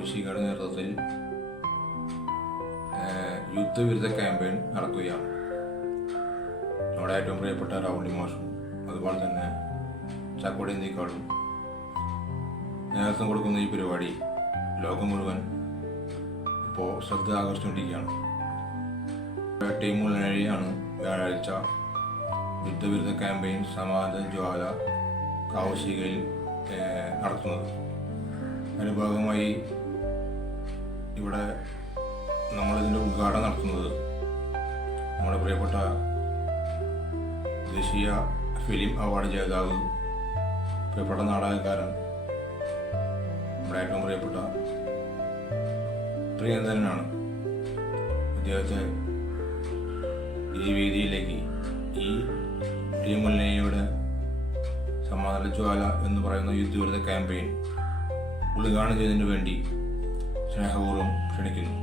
കാവുശികയുടെ നേതൃത്വത്തിൽ യുദ്ധവിരുദ്ധ ക്യാമ്പയിൻ നടക്കുകയാണ്. നമ്മുടെ ഏറ്റവും പ്രിയപ്പെട്ട രാഹുൽ മാഷും അതുപോലെ തന്നെ ചാക്കോടി നീക്കാടും നേതൃത്വം കൊടുക്കുന്ന ഈ പരിപാടി ലോകം മുഴുവൻ ഇപ്പോൾ ശ്രദ്ധ ആകർഷിച്ചുകൊണ്ടിരിക്കുകയാണ്. ടീമുകൾ വഴിയാണ് വ്യാഴാഴ്ച യുദ്ധവിരുദ്ധ ക്യാമ്പയിൻ സമാധാന ജ്വാല കാവുശികയിൽ നടത്തുന്നത്. അതിൻ്റെ ഭാഗമായി ഇവിടെ നമ്മളിതിൻ്റെ ഉദ്ഘാടനം നടത്തുന്നത് നമ്മുടെ പ്രിയപ്പെട്ട ദേശീയ ഫിലിം അവാർഡ് ജേതാവ്, പ്രിയപ്പെട്ട നാടകക്കാരൻ, നമ്മുടെ ഏറ്റവും പ്രിയപ്പെട്ട പ്രിയങ്കരനാണ്. അദ്ദേഹത്തെ ഈ വേദിയിലേക്ക് ഈ ടീമുലയുടെ സമാധാന ജ്വാല എന്ന് പറയുന്ന യുദ്ധവിരുദ്ധ ക്യാമ്പയിൻ ഉദ്ഘാടനം ചെയ്തതിനു വേണ്ടി സ്നേഹപൂർവ്വം ക്ഷണിക്കുന്നു.